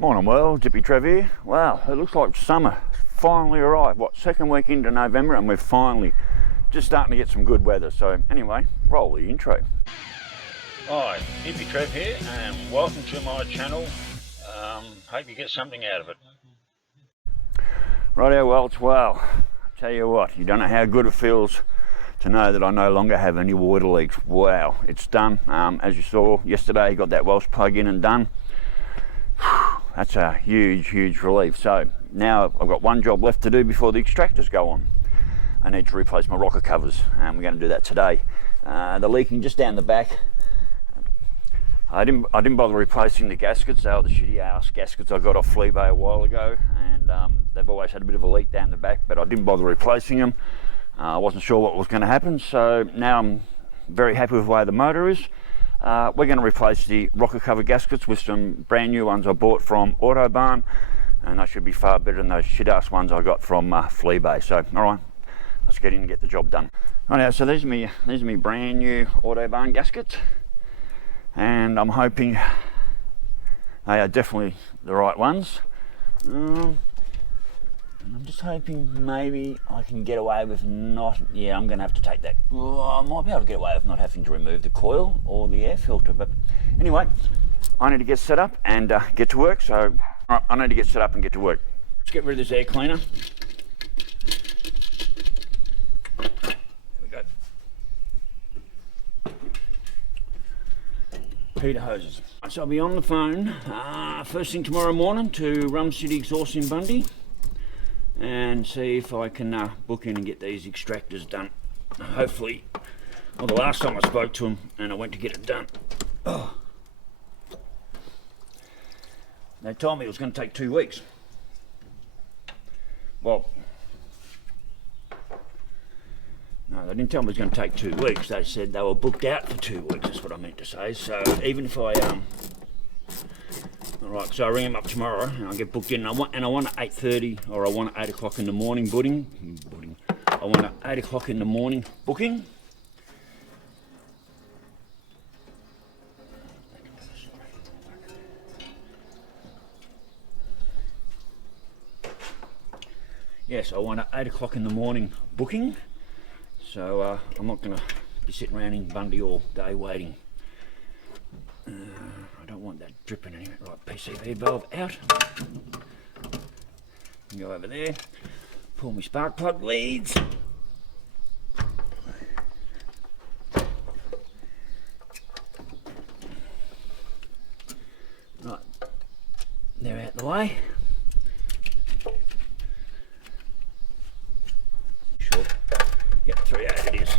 Morning world, Hippy Trev here. Wow, it looks like summer finally arrived. What, second week into November and we're finally just starting to get some good weather. So anyway, roll the intro. Hi, Hippy Trev here and welcome to my channel. Hope you get something out of it. Rightio, well, I tell you what, you don't know how good it feels to know that I no longer have any water leaks. Wow, it's done. As you saw yesterday, got that Welsh plug in and done. That's a huge relief. So now I've got one job left to do before the extractors go on. I need to replace my rocker covers and we're going to do that today. They're leaking just down the back. I didn't bother replacing the gaskets. They were the shitty ass gaskets I got off Fleabay a while ago, and they've always had a bit of a leak down the back, but I didn't bother replacing them. I wasn't sure what was going to happen, so now I'm very happy with the way the motor is. We're going to replace the rocker cover gaskets with some brand new ones I bought from Autobarn, and they should be far better than those shit ass ones I got from Fleabay. So alright, let's get in and get the job done. Right, so these are me brand new Autobarn gaskets, and I'm hoping they are definitely the right ones. And I'm just hoping maybe I can get away with not, yeah, I'm going to have to take that. I might be able to get away with not having to remove the coil or the air filter, but anyway, I need to get set up and get to work. So I need to get set up and get to work. Let's get rid of this air cleaner. There we go. Heater hoses. So I'll be on the phone first thing tomorrow morning to Rum City Exhaust in Bundy and see if I can book in and get these extractors done. Hopefully, well, the last time I spoke to them and I went to get it done, they told me it was going to take 2 weeks. Well, no, they didn't tell me it was going to take 2 weeks. They said they were booked out for 2 weeks, that's what I meant to say. So even if I alright, so I ring them up tomorrow and I'll get booked in, and I want at 8:30 or I want at 8 o'clock in the morning booking. I want at 8 o'clock in the morning booking. Yes, I want at 8 o'clock in the morning booking. So I'm not going to be sitting around in Bundy all day waiting. I don't want that dripping anyway. Right, PCV valve out. Go over there. Pull my spark plug leads. Right, they're out the way. Sure. Yep, 3/8 it is.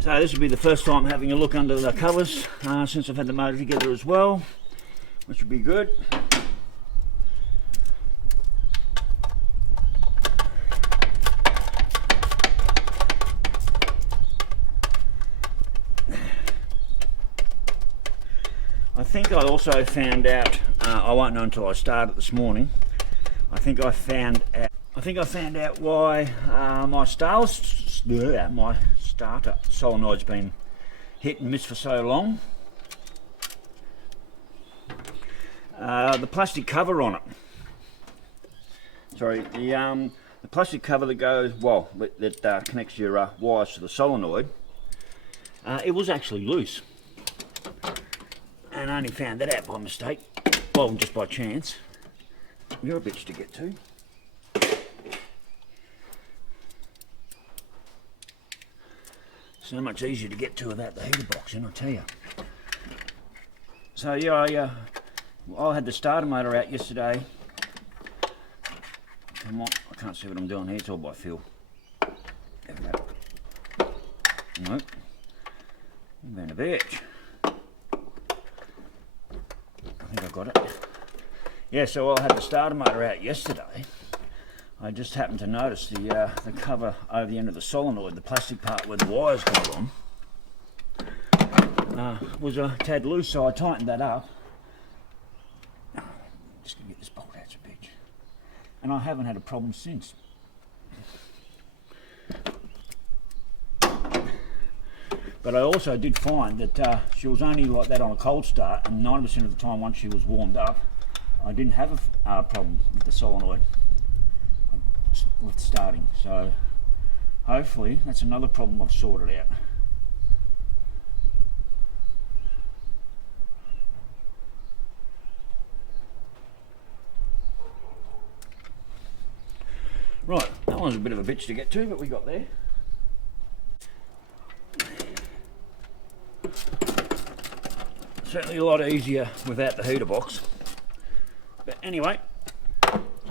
So this will be the first time having a look under the covers since I've had the motor together as well, which would be good. I think I also found out, I won't know until I start it this morning, I think I found out why my starter solenoid's been hit and miss for so long. The plastic cover on it. Sorry, the plastic cover that goes, well, that connects your wires to the solenoid. It was actually loose, and I only found that out by mistake. Well, just by chance. You're a bitch to get to. So much easier to get to without the heater box in, I tell you. So yeah, I had the starter motor out yesterday. Come on, I can't see what I'm doing here, it's all by feel. There we go. Nope. I'm being a bitch. I think I got it. Yeah, so I had the starter motor out yesterday. I just happened to notice the cover over the end of the solenoid, the plastic part where the wires go on, was a tad loose, so I tightened that up. Just gonna get this bolt out, bitch. And I haven't had a problem since. But I also did find that she was only like that on a cold start, and 90% of the time once she was warmed up, I didn't have a problem with the solenoid with starting. So hopefully that's another problem I've sorted out. Right, that one's a bit of a bitch to get to, but we got there. Certainly a lot easier without the heater box. But anyway,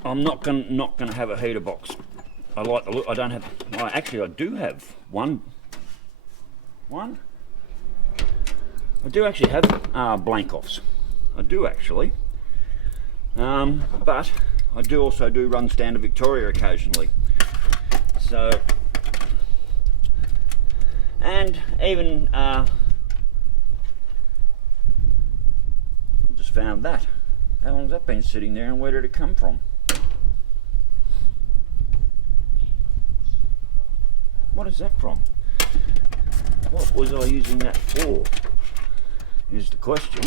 I'm not gonna have a heater box. I like the look. I don't have. Well, actually, I do have one. I do actually have blank offs. I do actually. But I do also do runs down to Victoria occasionally. So, and even I just found that. How long's that been sitting there, and where did it come from? What is that from? What was I using that for? Is the question.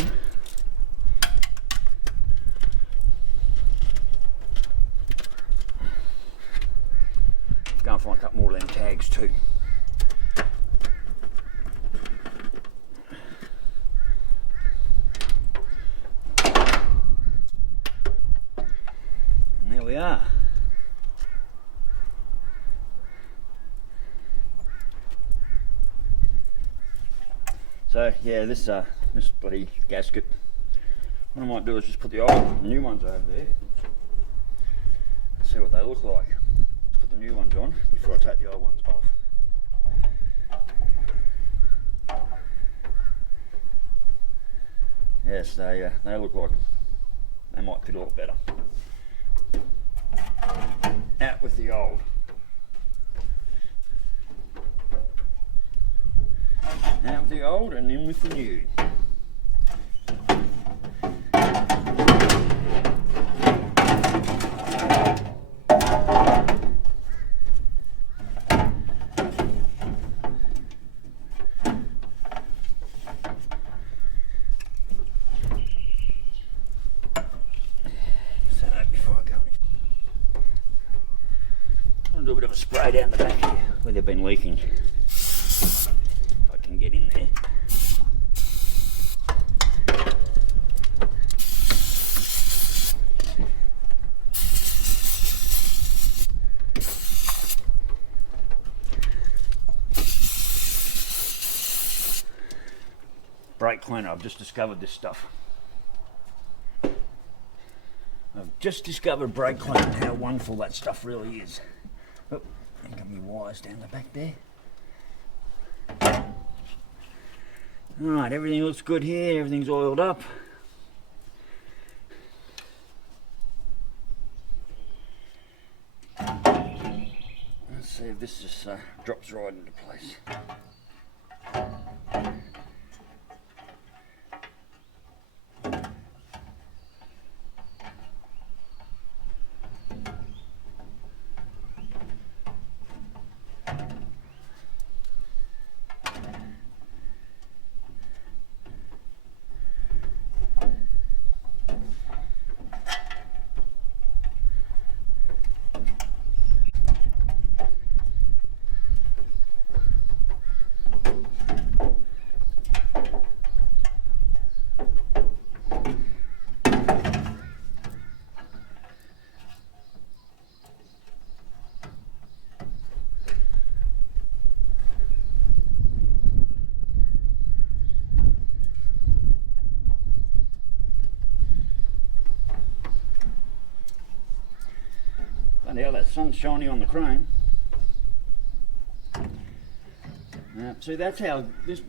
Go and find a couple more of them tags too. And there we are. So yeah, this bloody gasket. What I might do is just put the old new ones over there. See what they look like. Put the new ones on before I take the old ones off. Yes, they look like they might fit a lot better. Out with the old. Out with the old and in with the new. So before I go in, I'll do a bit of a spray down the back here where they've been leaking. Can get in there. Brake cleaner, I've just discovered this stuff. I've just discovered brake cleaner and how wonderful that stuff really is. Oh, I've got my wires down the back there. Alright, everything looks good here, everything's oiled up. Let's see if this just drops right into place. Now that sun's shining on the chrome. See, that's how this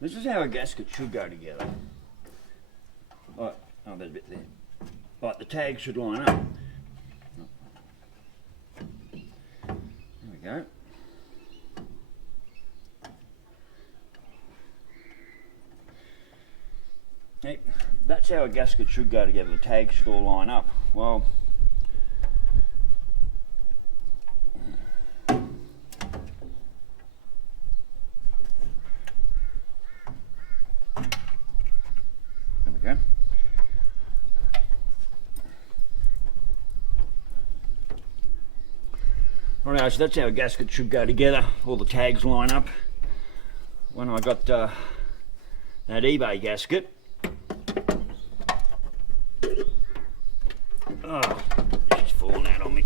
is how a gasket should go together. Right, oh, there's a bit there. Right, the tags should line up. There we go. Hey, that's how a gasket should go together. The tags should all line up. Well, Alright, so that's how a gasket should go together. All the tags line up. When I got that eBay gasket, oh, she's falling out on me.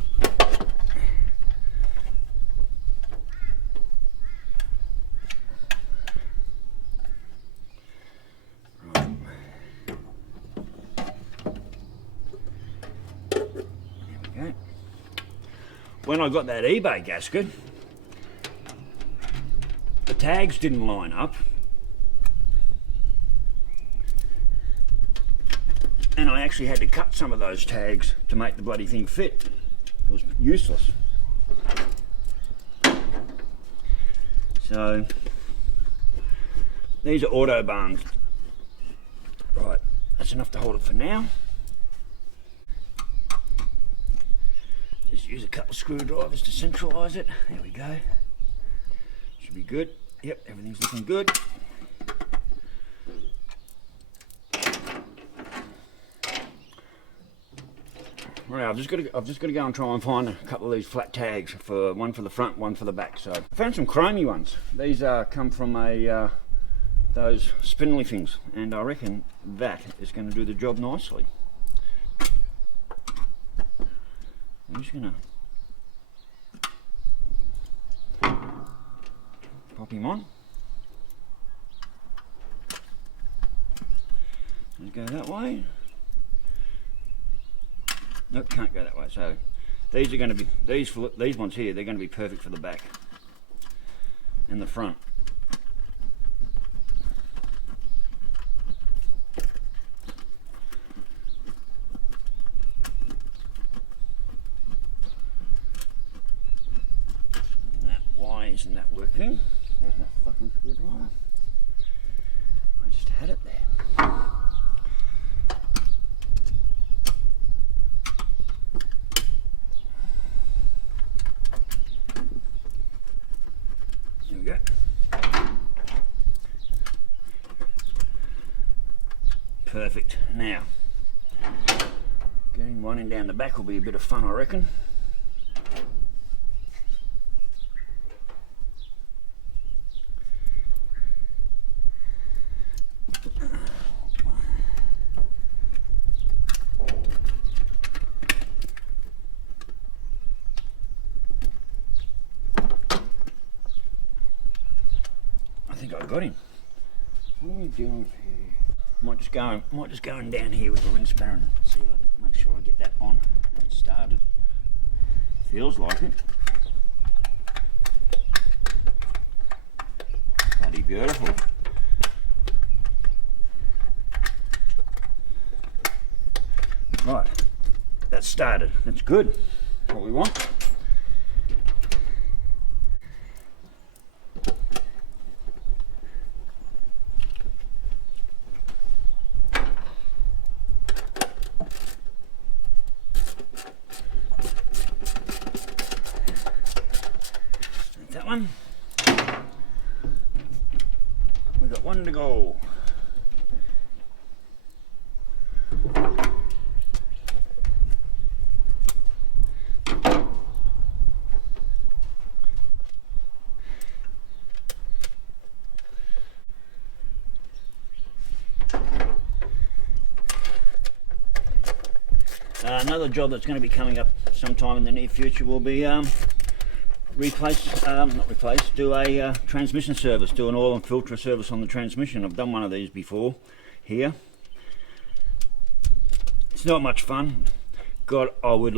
Right. There we go. When I got that eBay gasket, the tags didn't line up, and I actually had to cut some of those tags to make the bloody thing fit. It was useless. So these are auto barns. Right, that's enough to hold it for now. Just use a couple of screwdrivers to centralise it. There we go. Should be good. Yep, everything's looking good. Right, I've just got to go and try and find a couple of these flat tags, for one for the front, one for the back. So I found some chromey ones. These come from those spindly things, and I reckon that is going to do the job nicely. I'm just going to pop him on. Let's go that way. Nope, can't go that way. So these are going to be, these ones here, they're going to be perfect for the back and the front. Why isn't that working? There's my fucking screwdriver. I just had it there. There we go. Perfect. Now, getting one in down the back will be a bit of fun, I reckon. I got him. What are we doing here? Might just go in down here with the ring spanner and see if I can make sure I get that on and started. Feels like it. Bloody beautiful. Right, that's started. That's good. That's what we want. One. We got one to go. Another job that's going to be coming up sometime in the near future will be do a transmission service, do an oil and filter service on the transmission. I've done one of these before here. It's not much fun. God, I would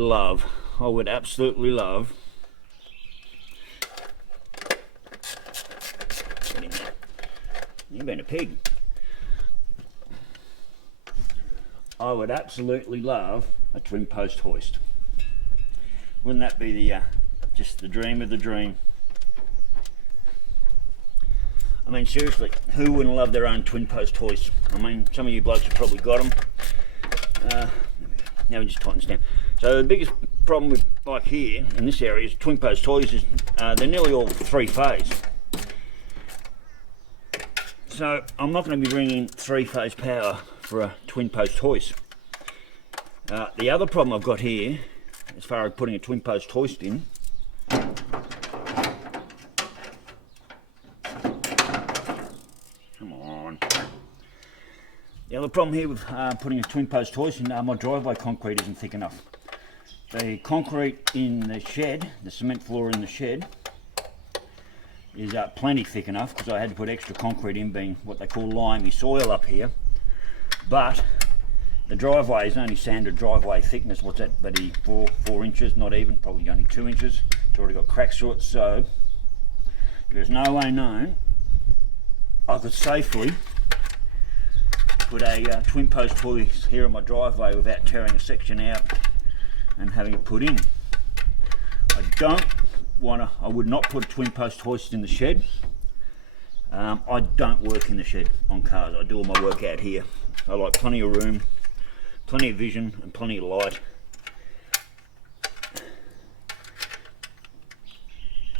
absolutely love you've been a pig. I would absolutely love a twin post hoist. Wouldn't that be the just the dream of the dream? I mean, seriously, who wouldn't love their own twin post hoist? I mean, some of you blokes have probably got them. Now we just tightens down. So the biggest problem with like here in this area is twin post hoists is they're nearly all three phase. So I'm not going to be bringing three phase power for a twin post hoist. The other problem I've got here, as far as putting a twin post hoist in, other problem here with putting a twin post hoist in my driveway concrete isn't thick enough. The concrete in the shed, the cement floor in the shed, is plenty thick enough because I had to put extra concrete in, being what they call limey soil up here. But the driveway is only sanded driveway thickness. What's that, buddy? 4 inches, not even, probably only 2 inches. It's already got cracks through it, so there's no way known I could safely put a twin post hoist here in my driveway without tearing a section out and having it put in. I would not put a twin post hoist in the shed. I don't work in the shed on cars. I do all my work out here. I like plenty of room, plenty of vision and plenty of light.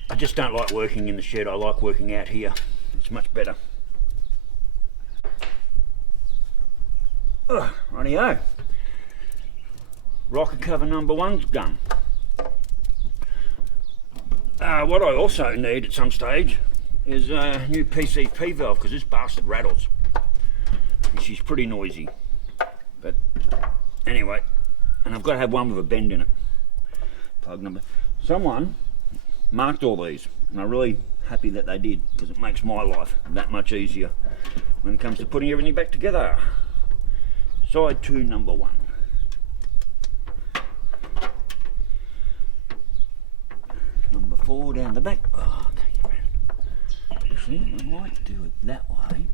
I just don't like working in the shed. I like working out here. It's much better. Rightio. Rocker cover number 1's done. What I also need at some stage is a new PCP valve, because this bastard rattles. She's pretty noisy. But anyway, and I've got to have one with a bend in it. Plug number. Someone marked all these, and I'm really happy that they did, because it makes my life that much easier when it comes to putting everything back together. Side 2, number 1. Number 4 down the back. Oh, okay, get around. Actually, I might do it that way.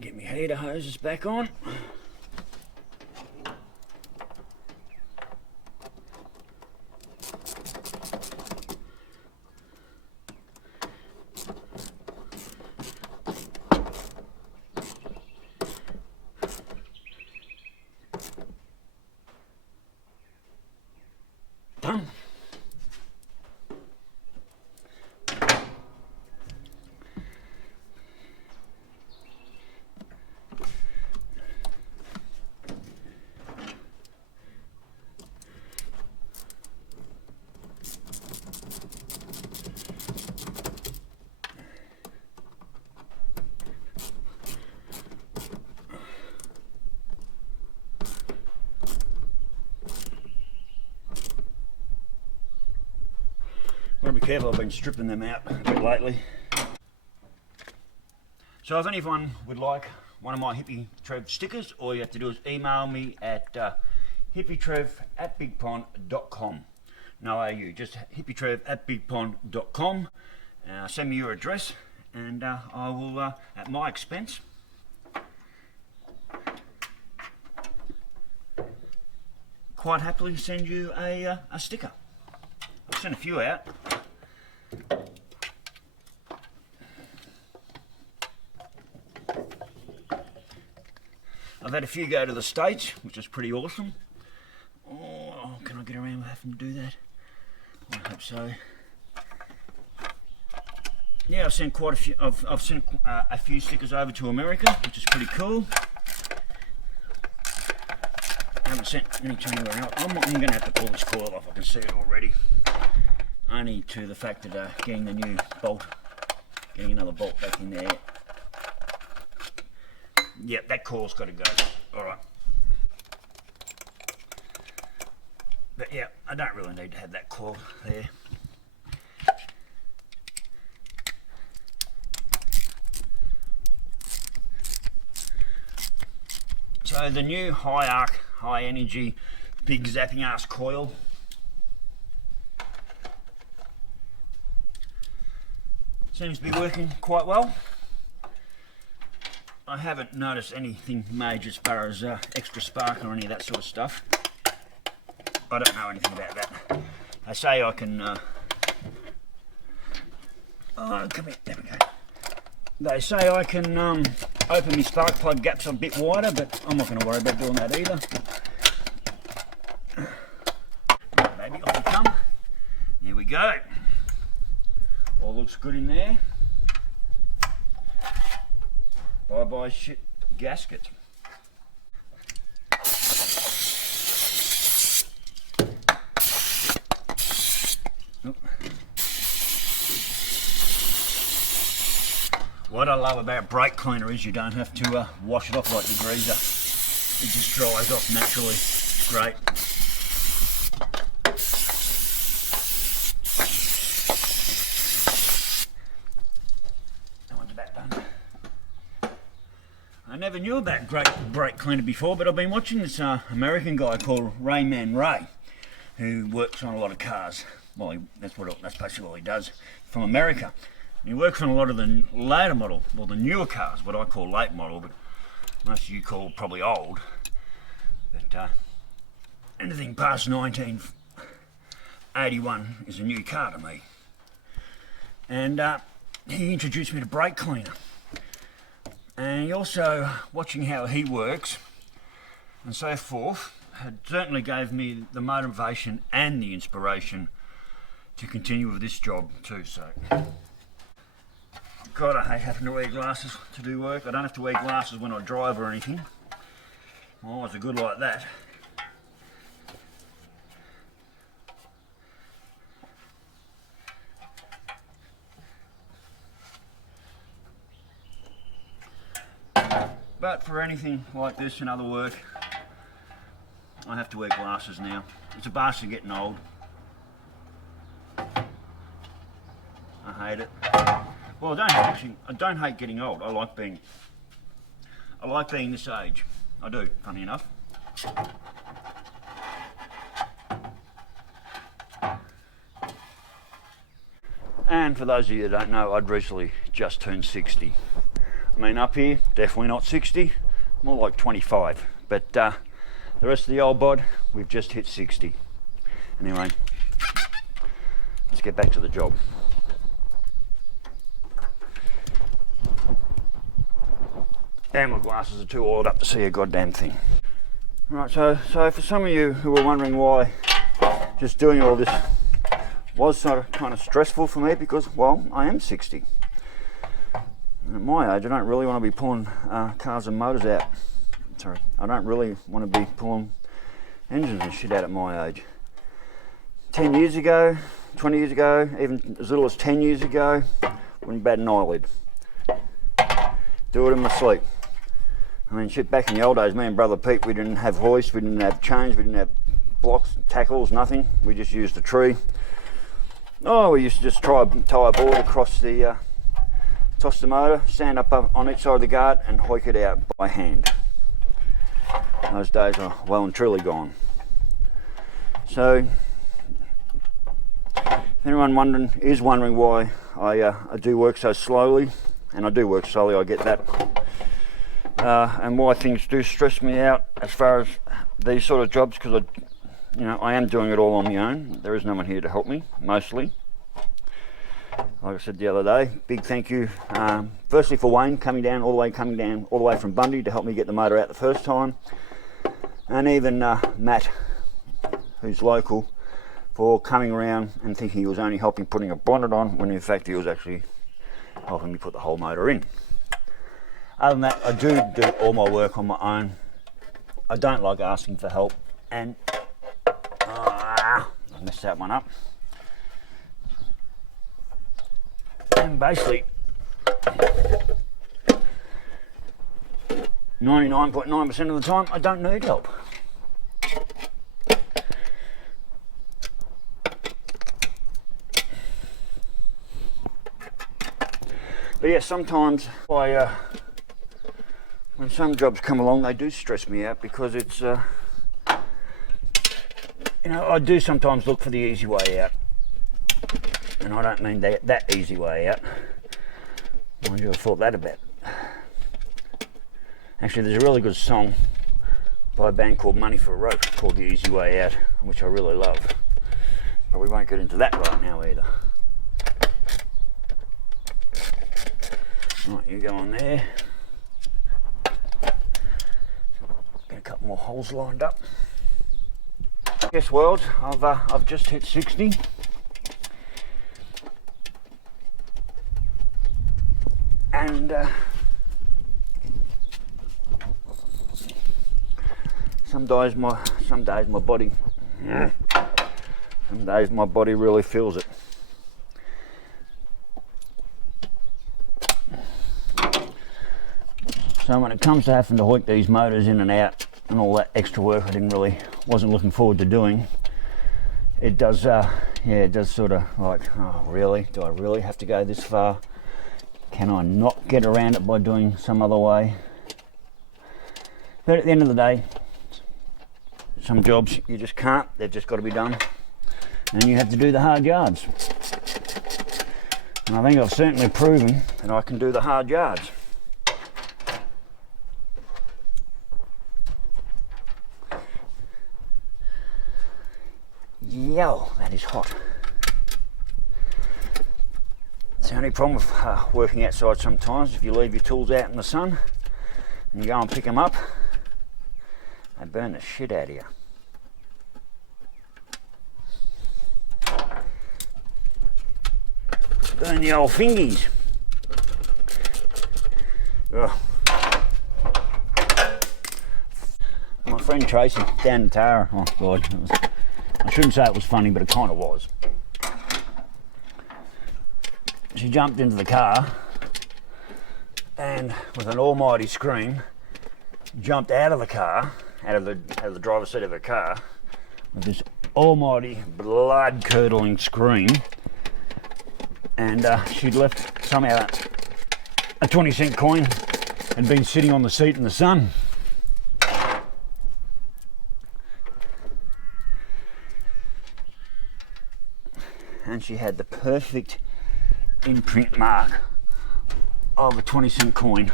Get my heater hoses back on. Done. Gotta be careful, I've been stripping them out a bit lately. So if anyone would like one of my Hippy Trev stickers, all you have to do is email me at hippytrev@bigpond.com. No AU, just hippytrev@bigpond.com. Send me your address and I will, at my expense, quite happily send you a sticker. I've sent a few out. I've had a few go to the States, which is pretty awesome. Oh, can I get around with having to do that? I hope so. Yeah, I've sent quite a few. I've sent a few stickers over to America, which is pretty cool. I haven't sent any to anywhere else. I'm going to have to pull this coil off. I can see it already. Only to the fact that getting the new bolt, getting another bolt back in there. Yep, that coil's got to go. Alright. But yeah, I don't really need to have that coil there. So the new high arc, high energy, big zapping ass coil. Seems to be working quite well. I haven't noticed anything major as far as extra spark or any of that sort of stuff. I don't know anything about that. They say I can... oh, come here, there we go. They say I can open my spark plug gaps a bit wider, but I'm not going to worry about doing that either. Right, baby, off you come. There we go. All looks good in there. Bye bye shit gasket. What I love about brake cleaner is you don't have to wash it off like degreaser. It just dries off naturally. It's great. That one's about done. I never knew about brake cleaner before, but I've been watching this American guy called Ray, who works on a lot of cars. Well, that's basically what he does, from America. He works on a lot of the later model, well, the newer cars, what I call late model, but most of you call probably old. But anything past 1981 is a new car to me. And he introduced me to brake cleaner. And he also, watching how he works and so forth, had certainly gave me the motivation and the inspiration to continue with this job too. So, God, I hate having to wear glasses to do work. I don't have to wear glasses when I drive or anything. My eyes are good like that. But for anything like this and other work, I have to wear glasses now. It's a bastard getting old. I hate it. Well, I don't hate getting old. I like being this age. I do, funny enough. And for those of you that don't know, I'd recently just turned 60. I mean, up here, definitely not 60, more like 25. But the rest of the old bod, we've just hit 60. Anyway, let's get back to the job. And my glasses are too oiled up to see a goddamn thing. Right, so for some of you who were wondering why just doing all this was sort of kind of stressful for me, because, well, I am 60. And at my age, I don't really want to be pulling cars and motors out. Sorry, I don't really want to be pulling engines and shit out at my age. 10 years ago, 20 years ago, even as little as 10 years ago, wouldn't bat an eyelid. Do it in my sleep. I mean, shit, back in the old days, me and brother Pete, we didn't have hoist, we didn't have chains, we didn't have blocks, tackles, nothing. We just used a tree. Oh, we used to just tie a board across the, toss the motor, stand up on each side of the guard and hoik it out by hand. Those days are well and truly gone. So, if anyone is wondering why I do work so slowly, and I do work slowly, I get that, and why things do stress me out as far as these sort of jobs, because I am doing it all on my own. There is no one here to help me, mostly. Like I said the other day, big thank you, firstly for Wayne coming down all the way from Bundy to help me get the motor out the first time, and even Matt, who's local, for coming around and thinking he was only helping putting a bonnet on, when in fact he was actually helping me put the whole motor in. Other than that, I do all my work on my own. I don't like asking for help, and I messed that one up. And basically, 99.9% of the time, I don't need help. But yeah, sometimes when some jobs come along, they do stress me out, because it's, I do sometimes look for the easy way out. And I don't mean that easy way out. Mind you, I thought that about. Actually, there's a really good song by a band called Money for a Rope called The Easy Way Out, which I really love. But we won't get into that right now either. Right, you go on there. Get a couple more holes lined up. Guess world, I've just hit 60. And some days my body really feels it. So when it comes to having to hoik these motors in and out and all that extra work wasn't looking forward to doing, it does, yeah, it does sort of like, oh really, do I really have to go this far? Can I not get around it by doing some other way? But at the end of the day, some jobs you just can't, they've just got to be done, and you have to do the hard yards. And I think I've certainly proven that I can do the hard yards. Yo, that is hot. It's the only problem with working outside sometimes. If you leave your tools out in the sun and you go and pick them up, they burn the shit out of you. Burn the old fingies. Ugh. My friend Tracy down in Tara, oh God, I shouldn't say it was funny, but it kind of was. She jumped into the car and with an almighty scream jumped out of the car, out of the driver's seat of her car, with this almighty blood curdling scream, and she'd left somehow a 20-cent coin had been sitting on the seat in the sun. And she had the perfect imprint mark of a 20-cent coin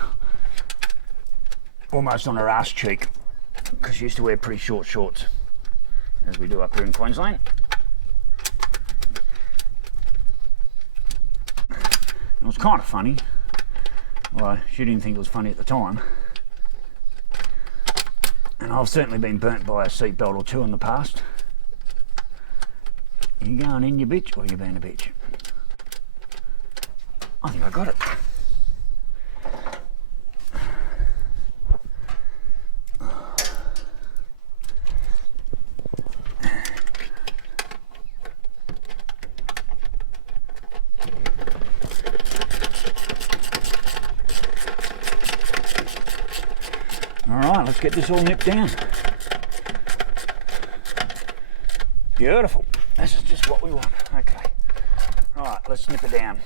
almost on her arse cheek, because she used to wear pretty short shorts, as we do up here in Queensland. It was kind of funny. Well, she didn't think it was funny at the time. And I've certainly been burnt by a seatbelt or two in the past. Are you going in, you bitch, or are you being a bitch? I think I got it. Alright, let's get this all nipped down. Beautiful. This is just what we want. Okay. Right, let's nip it down.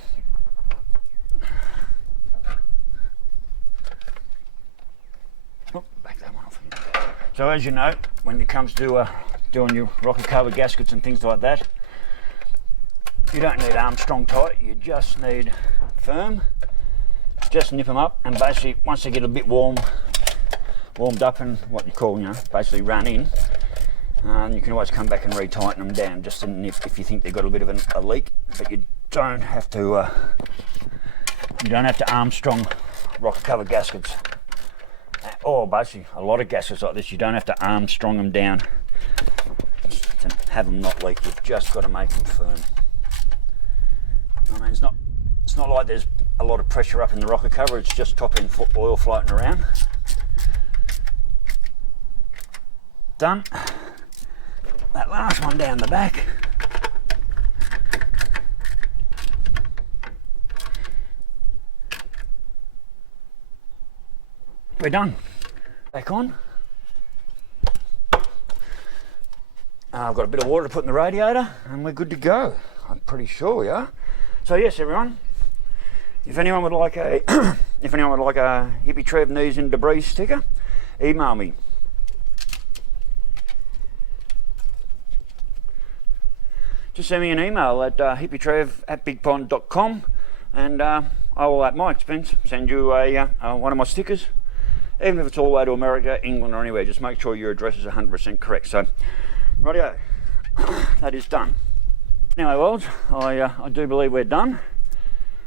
Oh, back that one off. So as you know, when it comes to doing your rocker cover gaskets and things like that, you don't need Armstrong tight, you just need firm. Just nip them up, and basically once they get a bit warmed up and what you call, basically run in, you can always come back and retighten them down just a nip if you think they've got a bit of a leak, but you don't have to Armstrong rocker cover gaskets, or basically a lot of gaskets like this. You don't have to Armstrong them down to have them not leak. You've just got to make them firm. I mean, it's not like there's a lot of pressure up in the rocker cover. It's just top end oil floating around. Done. That last one down the back. We're done. Back on. I've got a bit of water to put in the radiator and we're good to go. I'm pretty sure we are. So yes, everyone, if anyone would like a Hippy Trev knees in debris sticker, email me. Just send me an email at hippytrev@bigpond.com, and I will, at my expense, send you one of my stickers, even if it's all the way to America, England, or anywhere. Just make sure your address is 100% correct. So, rightio, that is done. Anyway, world, I do believe we're done,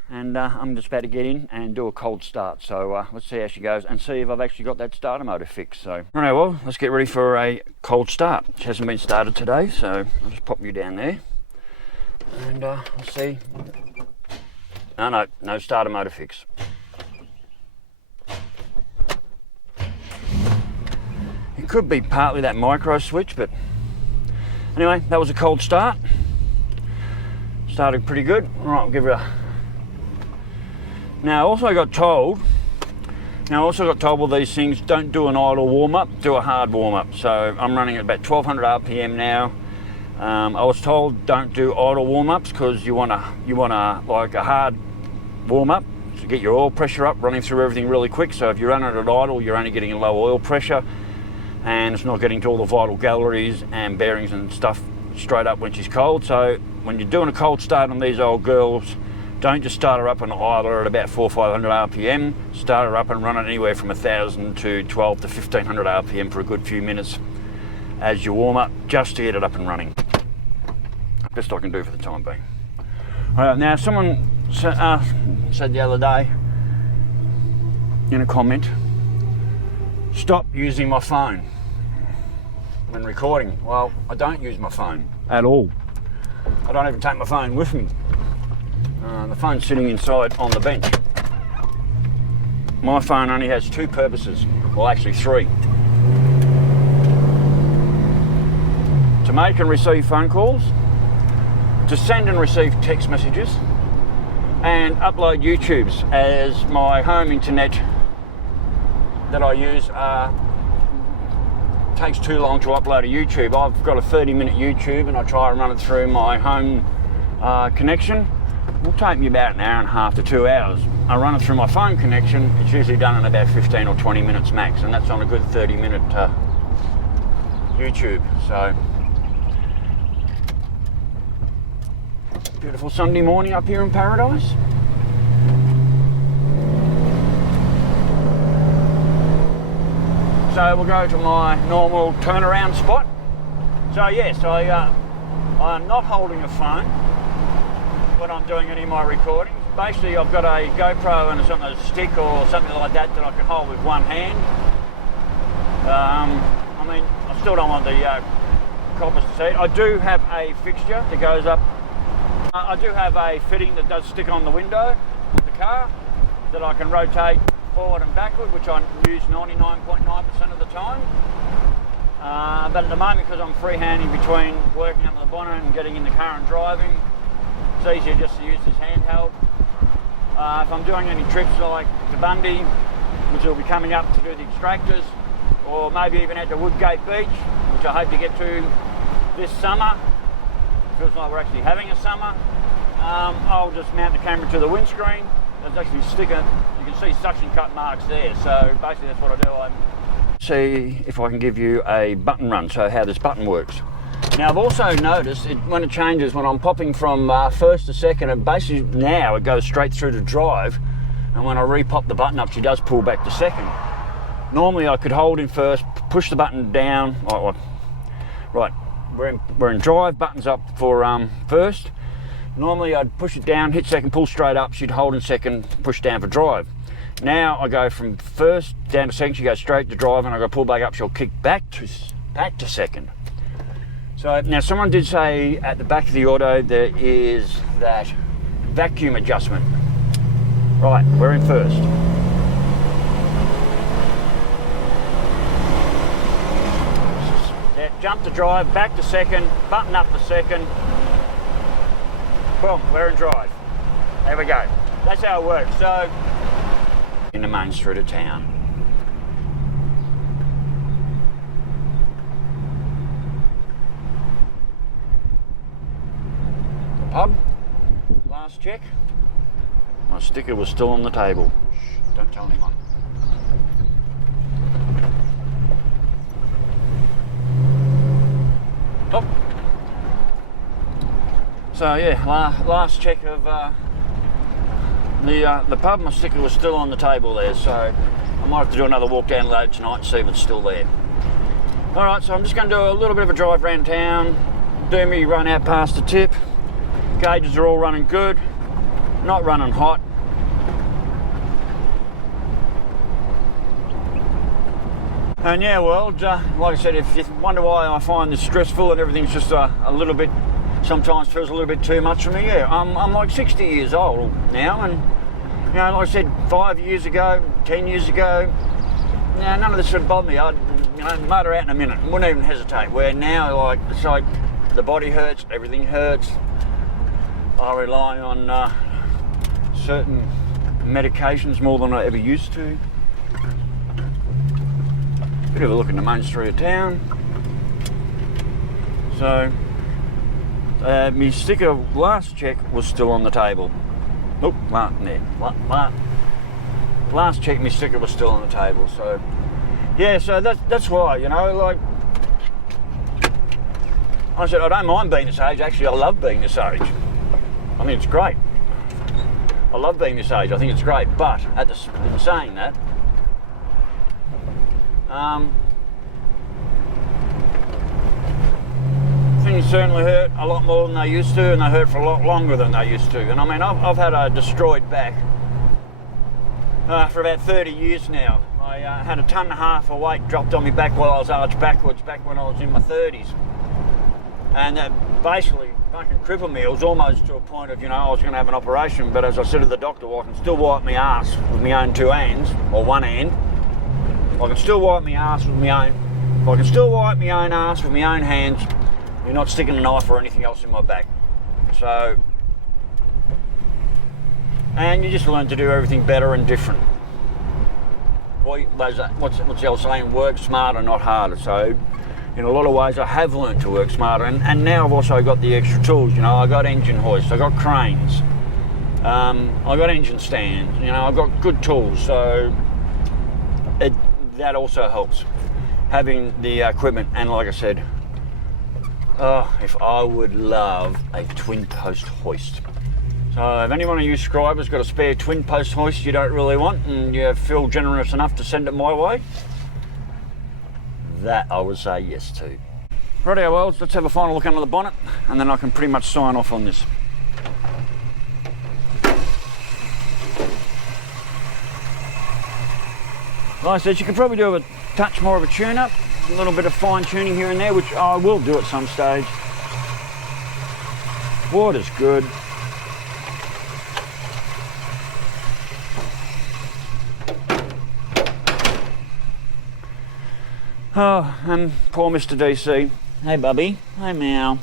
and I'm just about to get in and do a cold start. So let's see how she goes and see if I've actually got that starter motor fixed. So, alright, well, let's get ready for a cold start. It hasn't been started today, so I'll just pop you down there. And let's see. No starter motor fix. It could be partly that micro switch, but anyway, that was a cold start. Started pretty good. All right, we'll give it a. Now, I also got told Now I also got told with these things, don't do an idle warm-up, do a hard warm-up. So I'm running at about 1200 RPM now. I was told don't do idle warm-ups because you want like a hard warm-up to get your oil pressure up, running through everything really quick. So if you run it at idle, you're only getting a low oil pressure and it's not getting to all the vital galleries and bearings and stuff straight up when she's cold. So when you're doing a cold start on these old girls, don't just start her up and idle her at about 400 or 500 RPM. Start her up and run it anywhere from 1000 to 12 to 1500 RPM for a good few minutes as you warm up, just to get it up and running. Best I can do for the time being. All right, now someone said the other day in a comment, stop using my phone when recording. Well, I don't use my phone at all. I don't even take my phone with me. The phone's sitting inside on the bench. My phone only has two purposes, well actually three. To make and receive phone calls, to send and receive text messages, and upload YouTubes, as my home internet that I use takes too long to upload a YouTube. I've got a 30-minute YouTube and I try and run it through my home connection. It will take me about an hour and a half to 2 hours. I run it through my phone connection, it's usually done in about 15 or 20 minutes max, and that's on a good 30-minute YouTube. So, beautiful Sunday morning up here in paradise. So we'll go to my normal turnaround spot. So yes, I'm not holding a phone when I'm doing any of my recordings. Basically I've got a GoPro and a stick or something like that that I can hold with one hand. I mean, I still don't want the coppers to see it. I do have a fixture that goes up. I do have a fitting that does stick on the window of the car that I can rotate forward and backward, which I use 99.9% of the time. But at the moment, because I'm freehanding between working up the bonnet and getting in the car and driving, it's easier just to use this handheld. If I'm doing any trips like to Bundy, which will be coming up to do the extractors, or maybe even out to Woodgate Beach, which I hope to get to this summer. Feels like we're actually having a summer. I'll just mount the camera to the windscreen. There's actually sticker, you can see suction cut marks there. So basically that's what I do. I see if I can give you a button run, so how this button works. Now I've also noticed when it changes, when I'm popping from first to second, and basically now it goes straight through to drive, and when I re-pop the button up, she does pull back to second. Normally I could hold in first, push the button down, right, we're in drive, buttons up for first. Normally I'd push it down, hit second, pull straight up, she'd hold in second, push down for drive. Now I go from first down to second, she goes straight to drive, and I go pull back up, she'll kick back to second. So now someone did say at the back of the auto there is that vacuum adjustment. Right, we're in first. Yeah, jump to drive, back to second, button up for second. Boom, we're in drive. There we go. That's how it works. So, in the main street of town. The pub, last check. My sticker was still on the table. Shh, don't tell anyone. Oh. So yeah, last check of the pub, my sticker was still on the table there, so I might have to do another walk down load tonight and see if it's still there. Alright, so I'm just going to do a little bit of a drive around town, do me run out past the tip. Gauges are all running good, not running hot. And yeah, well, like I said, if you wonder why I find this stressful and everything's just a little bit, sometimes feels a little bit too much for me, yeah. I'm like 60 years old now, and you know, like I said, 5 years ago, 10 years ago, you know, none of this would bother me. I'd motor out in a minute, wouldn't even hesitate. Where now, like, it's like the body hurts, everything hurts. I rely on certain medications more than I ever used to. Bit of a look in the main street of town. So, my sticker last check was still on the table. Nope, last check my sticker was still on the table. So, yeah, so that's why, you know, like, I said I don't mind being this age. Actually, I love being this age. I think it's great. I love being this age. I think it's great. But in saying that, things certainly hurt a lot more than they used to, and they hurt for a lot longer than they used to. And I mean, I've had a destroyed back for about 30 years now. I had a ton and a half of weight dropped on my back while I was arched backwards back when I was in my 30s. And that basically fucking crippled me. It was almost to a point of, you know, I was going to have an operation, but as I said to the doctor, well, I can still wipe my ass with my own two hands, or one hand. I can still wipe my ass with my own. If I can still wipe my own ass with my own hands, you're not sticking a knife or anything else in my back. So, and you just learn to do everything better and different. What's the old saying? Work smarter, not harder. So, in a lot of ways, I have learned to work smarter, and now I've also got the extra tools. You know, I got engine hoists, I got cranes, I got engine stands. You know, I've got good tools, so that also helps having the equipment. And like I said, if I would love a twin post hoist. So if anyone of you subscribers got a spare twin post hoist you don't really want, and you feel generous enough to send it my way, that I would say yes to. Rightio, well, let's have a final look under the bonnet, and then I can pretty much sign off on this. Like I said, you could probably do a touch more of a tune-up, a little bit of fine tuning here and there, which I will do at some stage. Water's good. Oh, and poor Mr. DC. Hey, Bubby. Hey, Meow.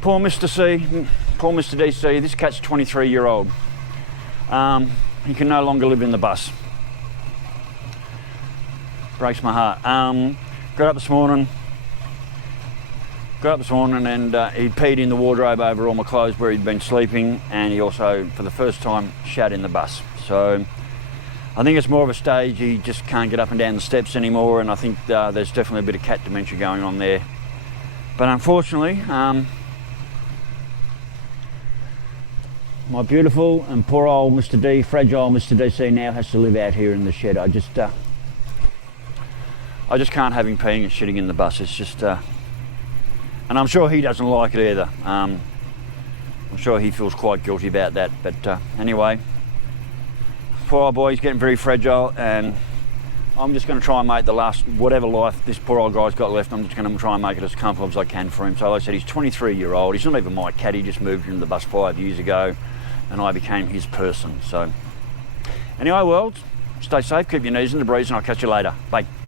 Poor Mr. DC. This cat's 23-year-old. He can no longer live in the bus. Breaks my heart. Got up this morning and he peed in the wardrobe over all my clothes where he'd been sleeping, and he also, for the first time, shat in the bus. So I think it's more of a stage. He just can't get up and down the steps anymore, and I think there's definitely a bit of cat dementia going on there. But unfortunately, my beautiful and poor old Mr. D, fragile Mr. DC, now has to live out here in the shed. I just can't have him peeing and shitting in the bus. It's just, and I'm sure he doesn't like it either. I'm sure he feels quite guilty about that. But anyway, poor old boy, he's getting very fragile, and I'm just going to try and make the last, whatever life this poor old guy's got left, I'm just going to try and make it as comfortable as I can for him. So like I said, he's 23-year-old. He's not even my cat. He just moved into the bus 5 years ago, and I became his person. So anyway, world, stay safe, keep your knees in the breeze, and I'll catch you later. Bye.